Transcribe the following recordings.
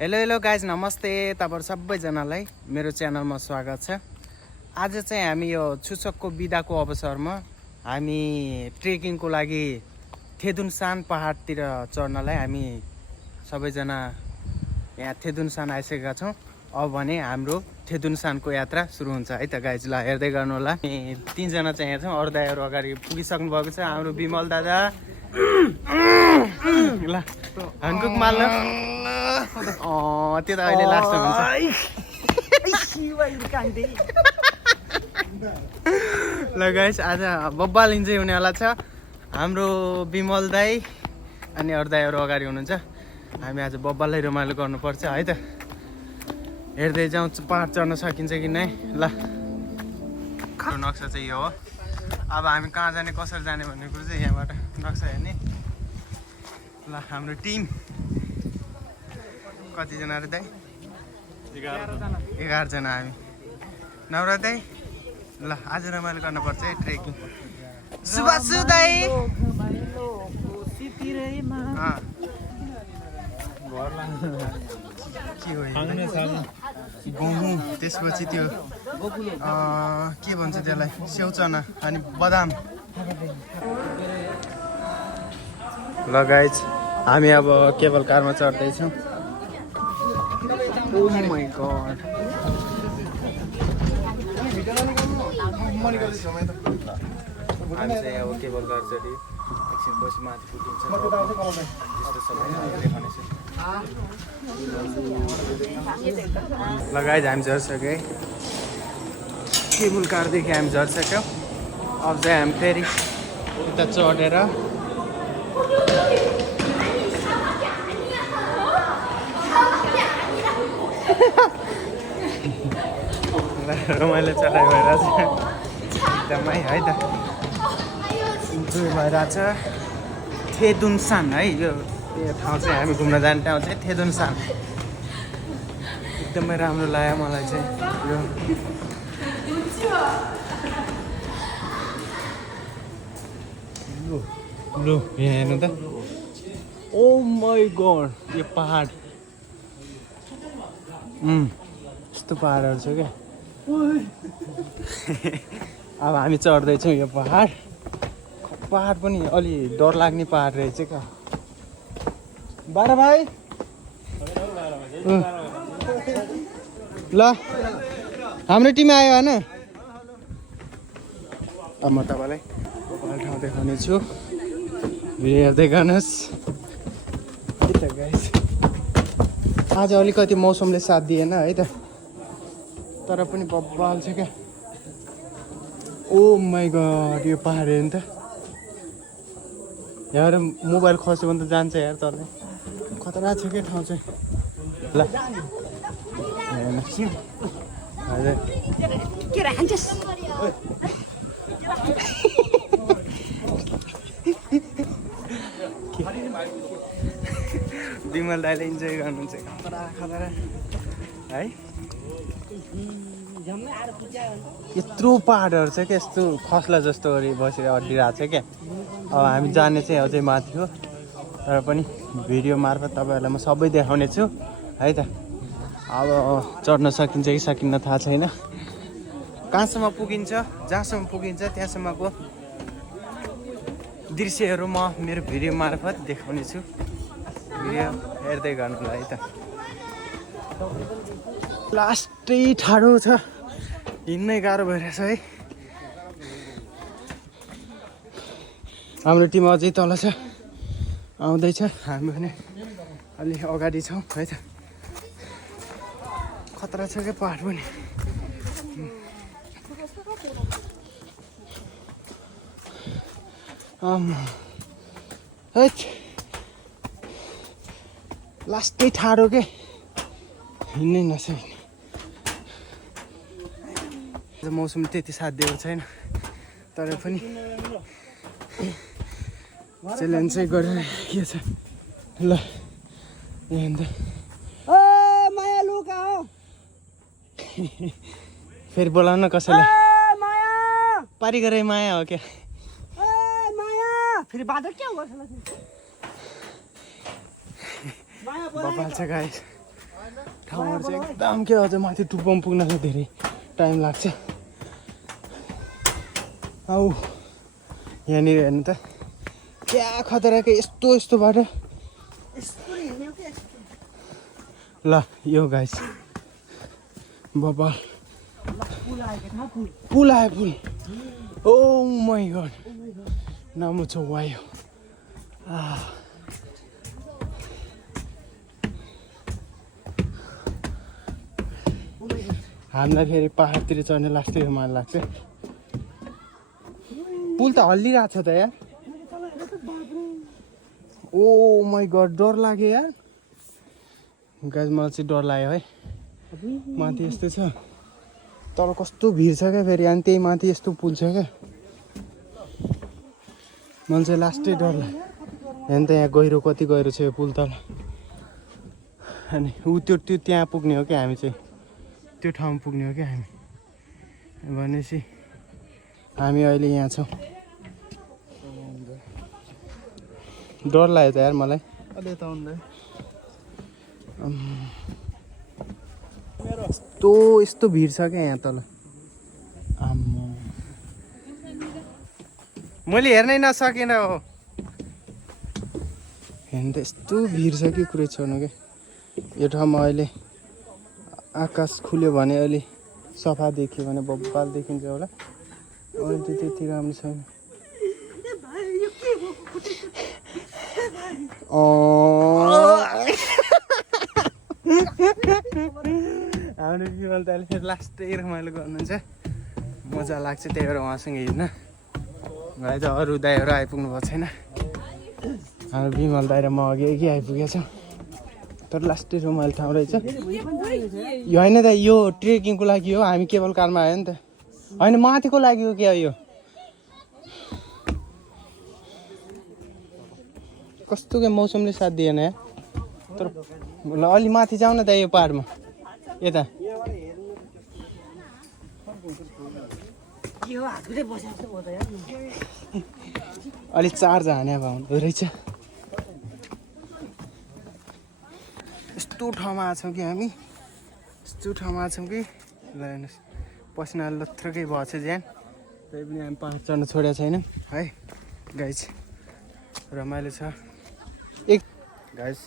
Hello guys नमस्ते तपाईहरु सबैजनालाई मेरो च्यानलमा स्वागत छ। आज चाहिँ हामी यो छुचकको बिदाको अवसरमा हामी ट्रेकिङको लागि थेदुनसान पहाडतिर चढ्नलाई हामी सबैजना यहाँ थेदुनसान आइसकेका छौं। अब भने हाम्रो थेदुनसानको यात्रा सुरु हुन्छ है त गाइज। ल हेर्दै गर्नु होला। तीन जना चाहिँ यहाँ छौं, अरु दाइहरु अगाडि पुगिसक्नु भएको छ। हाम्रो विमल दादा ल हन्कुक माल्नु त्यो त अहिले लास्टमा हुन्छ। ल गाइस आज बब्बाल इन्जोय हुनेवाला छ। हाम्रो विमल दाई अनि अरु दाइहरु अगाडि हुनुहुन्छ। हामी आज बब्बाललाई रमाइलो गर्नुपर्छ है त। हेर्दै जाउँ पहाड चढ्न सकिन्छ कि नै। ल नक्सा चाहिँ यो हो। अब हामी कहाँ जाने कसरी जाने भन्ने कुरो चाहिँ यहाँबाट नक्सा हेर्ने। ल हाम्रो टिम कतिजना अरे दाइ? 11 जना हामी। नवरा दाइ ल आज रमाइलो गर्नुपर्छ है ट्रेकिङ। सुभाषु दाइ के हो गहुँ, त्यसपछि त्यो के भन्छ त्यसलाई, स्याउचना अनि बदाम। ल गाइज हामी अब केबल कारमा चढ्दैछौँ। Oh my god। हामी चाहिँ अब केबल कार चढी एकछिन पछि माथि पुगिन्छ। ल गाइज हामी झरिसक्यो है। केबल कारदेखि हामी झरिसक्यौँ। अब चाहिँ हामी फेरि यता चढेर रमाइलो चढाइ भइरहेछ एकदमै है त। इन्जोय भइरहेछ। थेदुनसान है यो ठाउँ चाहिँ हामी घुम्न जाने ठाउँ चाहिँ थेदुनसान। एकदमै राम्रो लाग्यो मलाई चाहिँ यो। लु यहाँ हेर्नु त। ओ माई गॉड यो पहाड यस्तो पहाडहरू छ क्या। अब हामी चढ्दैछौँ यो पहाड। पहाड पनि अलि डर लाग्ने पहाड रहेछ क्या। बाह्र भाइ ल हाम्रो टिम आयो होइन। अब म तपाईँलाई पहाड ठाउँ देखाउने छु। भिडियो हेर्दै गर्नुहोस् है त गाइस। आज अलिकति मौसमले साथ दिएन है त, तर पनि बब्बाल छ क्या। ओ माई गॉड यो पहाड हेर्नु त। यहाँ मोबाइल खस्यो भने त जान्छ यार तलै। खतरा छ क्या ठाउँ चाहिँ। ल विमल दाइले इन्जोय गर्नुहुन्छ खतरा खतरा है। यत्रो पहाडहरू छ क्या, यस्तो खस्ला जस्तो गरी बसेर अड्डिरहेको छ क्या। अब हामी जाने चाहिँ अझै माथि हो, तर पनि भिडियो मार्फत तपाईँहरूलाई म सबै देखाउने छु है त। अब चढ्न सकिन्छ कि सकिन्न थाहा छैन। कहाँसम्म पुगिन्छ, जहाँसम्म पुगिन्छ त्यहाँसम्मको दृश्यहरू म मेरो भिडियो मार्फत देखाउने छु। भिडियो हेर्दै गर्नुलाई है त। लास्टै ठाडो छ, हिँड्नै गाह्रो भइरहेछ है। हाम्रो टिम अझै तल छ, आउँदैछ। हामी पनि अलि अगाडि छौँ है त। खतरा छ क्या पहाड पनि। लास्टै ठाडो के, हिँड्नै नसक्ने। मौसम त्यति साथ दिएको छैन, तर पनि च्यालेन्ज चाहिँ गरेर के छ। ल यहाँ माया लुका हो। फेरि बोलाउन कसैलाई। पारी गरे माया हो क्या। माया फेरि बादल क्या गर्छ? बब्बाल छ गाइस। ठाउँहरू चाहिँ एकदम के अझ माथि टुप्पोमा पुग्न चाहिँ धेरै टाइम लाग्छ। औ यहाँनिर हेर्नु त क्या खतराको यस्तो बाटो। ल यो गाइस बब्बा पुल आयो पुल। ओ माई गड नाम छ वायो। हामीलाई फेरि पाहाडतिर चढ्ने लास्टै मन लाग्छ। पुल त हल्लिरहेको छ त यार। ओ माई गड डर लाग्यो यार गाइस, मलाई चाहिँ डर लाग्यो है। माथि यस्तो छ तर कस्तो भिड छ क्या फेरि, अनि त्यही माथि यस्तो पुल छ क्या। मलाई चाहिँ लास्टै डर लाग्यो। हेर्नु त यहाँ गहिरो कति गहिरो छ यो पुल तल। अनि ऊ त्यो त्यहाँ पुग्ने हो क्या हामी चाहिँ, त्यो ठाउँमा पुग्ने हो क्या हामी। भनेपछि हामी अहिले यहाँ छौँ। डर लाग्यो त यार मलाई। यस्तो भिड छ क्या यहाँ तल। आम्मा मैले हेर्नै नसकिनँ हो। हेर्नु त यस्तो भिड छ कि कुरै छोड्नु क्या। यो ठाउँमा अहिले आकाश खुल्यो भने अलि सफा देखियो भने बब्बाल देखिन्छ होला। अहिले त त्यति राम्रो छैन। हाम्रो विमल दाइले फेरि लास्टै रमाइलो गर्नुहुन्छ, मजा लाग्छ। त्यही भएर उहाँसँग हिँड्न भाइ त अरू दाइहरू आइपुग्नु भएको छैन। हाम्रो विमल दाइ र म अघि आइपुगेछौँ। तर लास्टै रमाइलो ठाउँ रहेछ यो होइन त। यो ट्रेकिङको लागि हो, हामी केबल कारमा आयो नि त। होइन माथिको लागि हो क्या यो। कस्तो क्या मौसमले साथ दिएन यार। तर ल अलि माथि जाउँ न त यो पाहाडमा यता। अलिक चार्ज हाने अब हुँदो रहेछ। यस्तो ठाउँमा आएको छौँ कि हामी, यस्तो ठाउँमा आएको छौँ कि ल हेर्नुहोस् पसिना लथ्रकै भएको छ ज्यान। तै पनि हामी पाहाड चढ्न छोडेको छैनौँ है गाइस। रमाइलो छ एक गाइस।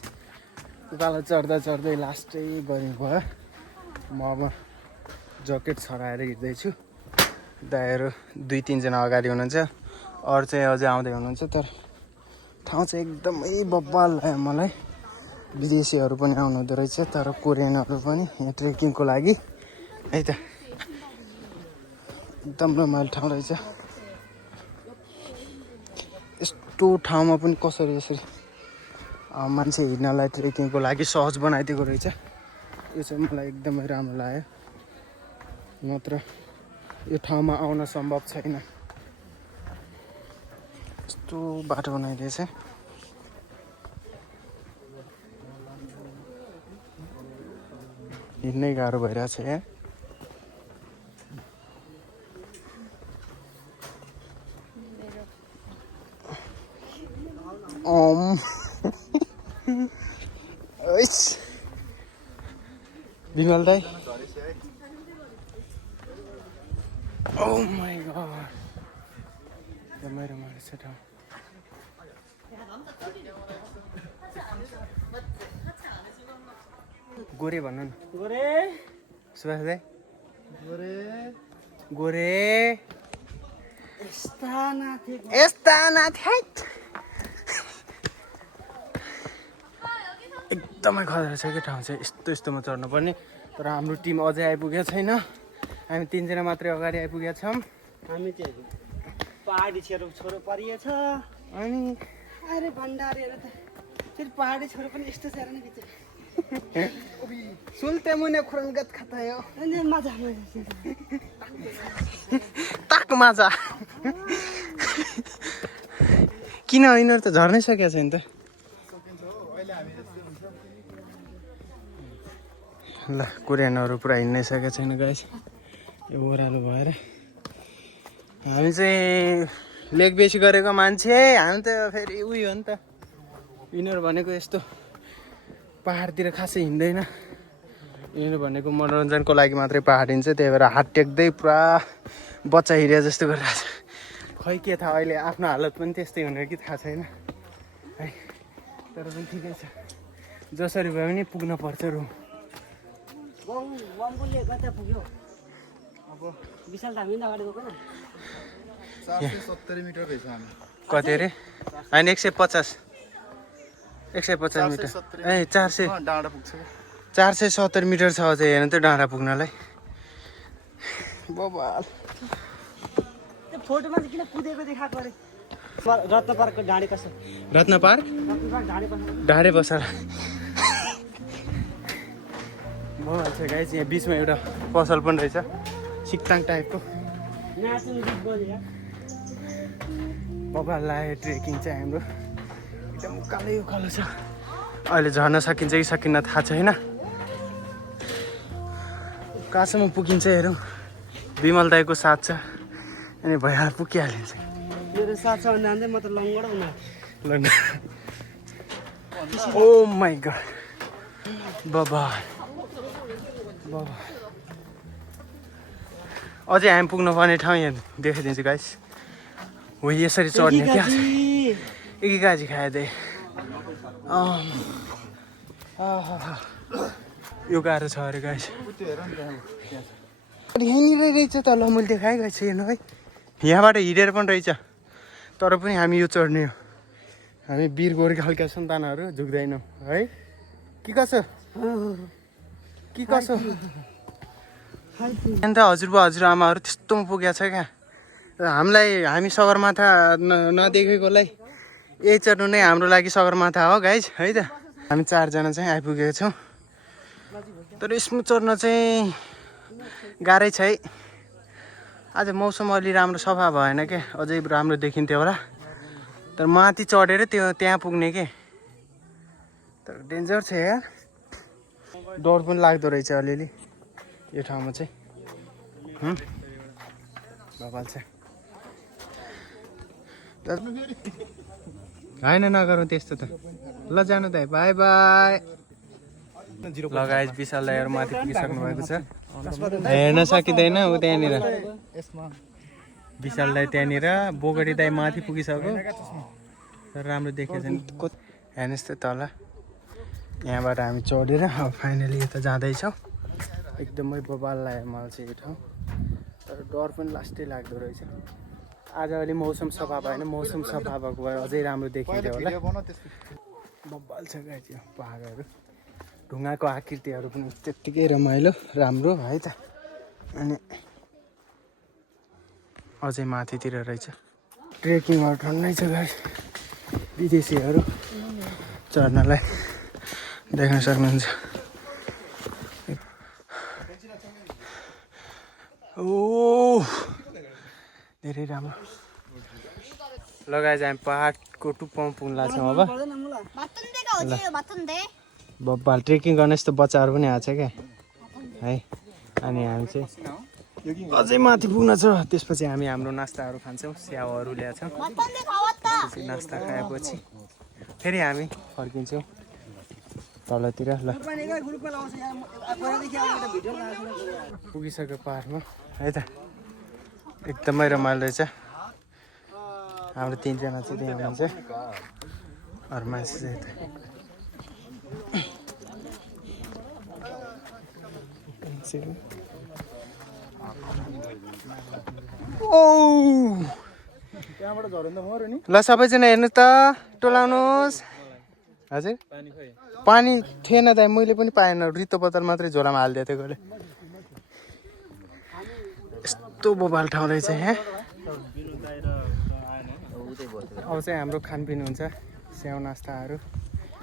उकालो चढ्दै लास्टै गर्मी भयो। म अब ज्याकेट छराएर हिँड्दैछु। दाइहरू 2-3 जना अगाडि हुनुहुन्छ, अरू चाहिँ अझै आउँदै हुनुहुन्छ। तर ठाउँ चाहिँ एकदमै बब्बाल लाग्यो मलाई। विदेशीहरू पनि आउनु हुँदो रहेछ, तर कोरियनहरू पनि यहाँ ट्रेकिङको लागि है त। एकदम रमाइलो ठाउँ रहेछ। यस्तो ठाउँमा पनि कसरी यसरी मान्छे हिँड्नलाई ट्रेकिङको लागि सहज बनाइदिएको रहेछ। यो चाहिँ मलाई एकदमै राम्रो लाग्यो। नत्र यो ठाउँमा आउन सम्भव छैन। यस्तो बाटो बनाइदिएछ। हिँड्नै गाह्रो भइरहेछ यहाँ। विमल दाइ ओ माई गड एकदमै रमाइलो छ ठाउँ। गोरे भन्नु न। गोरे सुभाष दाइ गोरे यस्ता नाथे एकदमै खतरा छ कि ठाउँ चाहिँ। यस्तोमा चढ्नुपर्ने। तर हाम्रो टिम अझै आइपुगेको छैन। हामी 3 जना मात्रै अगाडि आइपुगेका छौँ। हामी चाहिँ पहाडी छोरो परिएछ। अनि अरे भण्डारीहरू त फेरि पहाडी छोरो पनि यस्तो छ नि बिच। सुल्ते मुने खुरङ्गत खतायो अनि मजा ताक मजा। किन यिनीहरू त झर्नै सकेको छैन त। ल कोरियनहरू पुरा हिँड्नै सकेको छैन गाइस। यो ओह्रालो भएर हामी चाहिँ लेग बेसी गरेको मान्छे। हामी त फेरि उयो हो नि त। यिनीहरू भनेको यस्तो पाहाडतिर खासै हिँड्दैन। यिनीहरू भनेको मनोरञ्जनको लागि मात्रै पहाड हिँड्छ, त्यही भएर हात टेक्दै पुरा बच्चा हिँडे जस्तो गरिरहेको छ। खै के थाहा अहिले आफ्नो हालत पनि त्यस्तै हुने कि थाहा छैन है, तर पनि ठिकै छ, जसरी भए पनि पुग्न पर्छ रुम। बम्बुले कता पुग्यो अब विशाल धामी अगाडि गएको न 470 मिटर रहेछ हामी। कति अरे होइन 150 मिटर ए 400 डाँडा पुग्छ। 470 मिटर छ अझै हेर्नु त्यो डाँडा पुग्नलाई। बबाल त्यो फोटोमा चाहिँ किन कुदेको देखाएको अरे रत्न पार्कको डाँडे कसो रत्न पार्क रत्न पार्क डाँडे कसो ढाडे बसाल बबाल छ गाइस। यहाँ बिचमा एउटा पसल पनि रहेछ सिक्ताङ टाइपको। नाच्नु गीत बजेको बबाल लाग्यो ट्रेकिङ चाहिँ हाम्रो एकदम उकालै उकालो छ। अहिले झर्न सकिन्छ कि सकिन्न थाहा छैन, कहाँसम्म पुगिन्छ हेरौँ। विमल दाईको साथ छ अनि भइहाल्यो पुगिहालिन्छ। मेरो साथ छ भन्दा म त लङ्गडा हुनु ओ माई गड बाबा बाबा अझै हामी पुग्नु पर्ने ठाउँ यहाँ देखाइदिन्छु गाइस। हो यसरी चढ्ने क्या एक गाजी खाएँ यो गाह्रो छ अरे गाइस। यहीँनिर रहेछ त ल मैले देखाएँ गाइस हेर्नु है, यहाँबाट हिँडेर पनि रहेछ तर पनि हामी यो चढ्ने हो। हामी वीर गोर्खालीका सन्तानहरू झुक्दैनौँ है। के कसो के कसो अन्त हजुरबा हजुरआमाहरू त्यस्तोमा पुगेको छ क्या। हामी सगरमाथा नदेखेकोलाई यही चढ्नु नै हाम्रो लागि सगरमाथा हो गाइज है त। हामी 4 जना चाहिँ आइपुगेको छौँ, तर यसमा चढ्न चाहिँ गाह्रै छ है। आज मौसम अलि राम्रो सफा भएन क्या, अझै राम्रो देखिन्थ्यो होला, तर माथि चढेर त्यहाँ पुग्ने के, तर डेन्जर छ यार, डर पनि लाग्दो रहेछ अलिअलि यो ठाउँमा चाहिँ। बबाल छ होइन नगरौँ त्यस्तो त। ल जानु त बाई बाई। लगायत विशाल दाईहरू माथि पुगिसक्नु भएको छ, हेर्न सकिँदैन ऊ त्यहाँनिर। विशाल दाई त्यहाँनिर, बोगडी दाई माथि पुगिसक्यो तर राम्रो देखेको छैन। हेर्नुहोस् त तल, यहाँबाट हामी चढेर अब फाइनली यता जाँदैछौँ। एकदमै बबाल लाग्यो मलाई चाहिँ यो ठाउँ, तर डर पनि लास्टै लाग्दो रहेछ। आज अलि मौसम सफा भएन, मौसम सफा भएको भए अझै राम्रो देखिन्थ्यो होला। बबाल छ गाइस यो पहाडहरू, ढुङ्गाको आकृतिहरू पनि त्यत्तिकै रमाइलो राम्रो है त। अनि अझै माथितिर रहेछ ट्रेकिङहरू ठन्नै छ गाइस, विदेशीहरू चढ्नलाई देख्न सक्नुहुन्छ। ओ धेरै राम्रो लगाए चाहिँ पहाडको टुप्पोमा पुग्न लाग्छौँ अब। बब्बाल ट्रेकिङ गर्ने यस्तो बच्चाहरू पनि आएको छ क्या है। अनि हामी चाहिँ अझै माथि पुग्न छ, त्यसपछि हामी हाम्रो नास्ताहरू खान्छौँ, स्याउहरू ल्याउँछौँ। त्यसपछि नास्ता खाएपछि फेरि हामी फर्किन्छौँ तलतिर। ल पुगिसक्यो पहाडमा है त, एकदमै रमाइलो रहेछ। हाम्रो 3 जना चाहिँ त्यहाँ हुनुहुन्छ, अरू मान्छे चाहिँ यता। ल सबैजना हेर्नु त, टोलाउनुहोस्। हजुर पानी थिएन दाइ, मैले पनि पाएन, रित्तो बोतल मात्रै झोलामा हालिदिएको थियो गरे। यस्तो बबाल ठाउँ रहेछ यहाँ। अब चाहिँ हाम्रो खानपिन हुन्छ, स्याउ नास्ताहरू।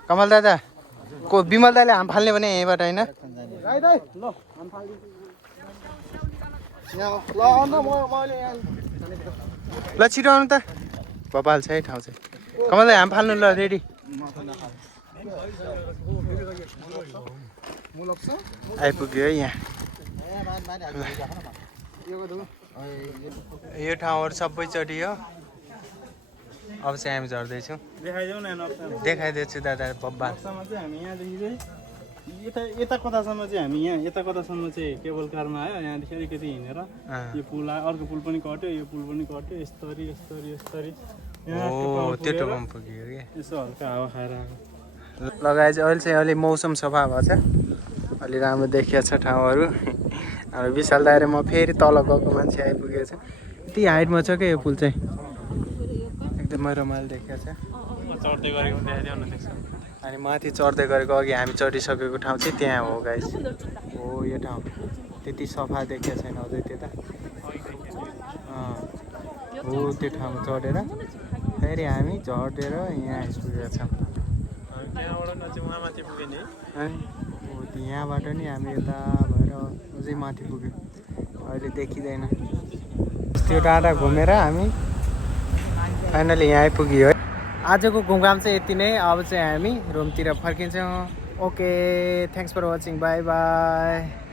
कमल दादा को विमल दाइले हाम फाल्ने भने यहीँबाट होइन? ल छिटो आउनु त, बबाल छ है ठाउँ चाहिँ। कमल दाइ हाम फाल्नु ल, रेडी। आइपुग्यो है यहाँ। यो ठाउँहरू सबै चढियो, अब चाहिँ हामी झर्दैछौँ। देखाइदिन्छु दादा बब्बाल। यता कतासम्म चाहिँ हामी यहाँ यता कतासम्म चाहिँ केबल कारमा आयो यहाँदेखि अलिकति हिँडेर यो पुल आयो अर्को पुल पनि कट्यो यो पुल पनि कट्यो यस्तरी यस्तरी यस्तरी ओ त्यो ठाउँमा पुग्यो कि यसो हल्का हावा खाएर आएको लगाए चाहिँ अहिले चाहिँ अलि मौसम सफा भएको छ अलि राम्रो देखिएको छ ठाउँहरू हाम्रो विशाल दाइरे म फेरि तल गएको मान्छे आइपुगेको छ यति हाइटमा छ क्या यो पुल चाहिँ एकदमै रमाइलो देखिएको छ चढ्दै गरेको देखाइदियो न त्यसो अनि माथि चढ्दै गरेको अघि हामी चढिसकेको ठाउँ चाहिँ त्यहाँ हो गाइस हो यो ठाउँ त्यति सफा देखिएको छैन अझै त्यता हो त्यो ठाउँमा चढेर फेरि हामी झरेर यहाँ आइपुगेका छौँ त्यहाँबाट न चाहिँ उहाँ माथि पुग्यो नि हो यहाँबाट नि हामी यता भएर अझै माथि पुग्यो अहिले देखिँदैन त्यो डाँडा घुमेर हामी फाइनली यहाँ आइपुग्यो है आजको घुमघाम चाहिँ यति नै अब चाहिँ हामी रुमतिर फर्किन्छौँ okay thanks for watching bye by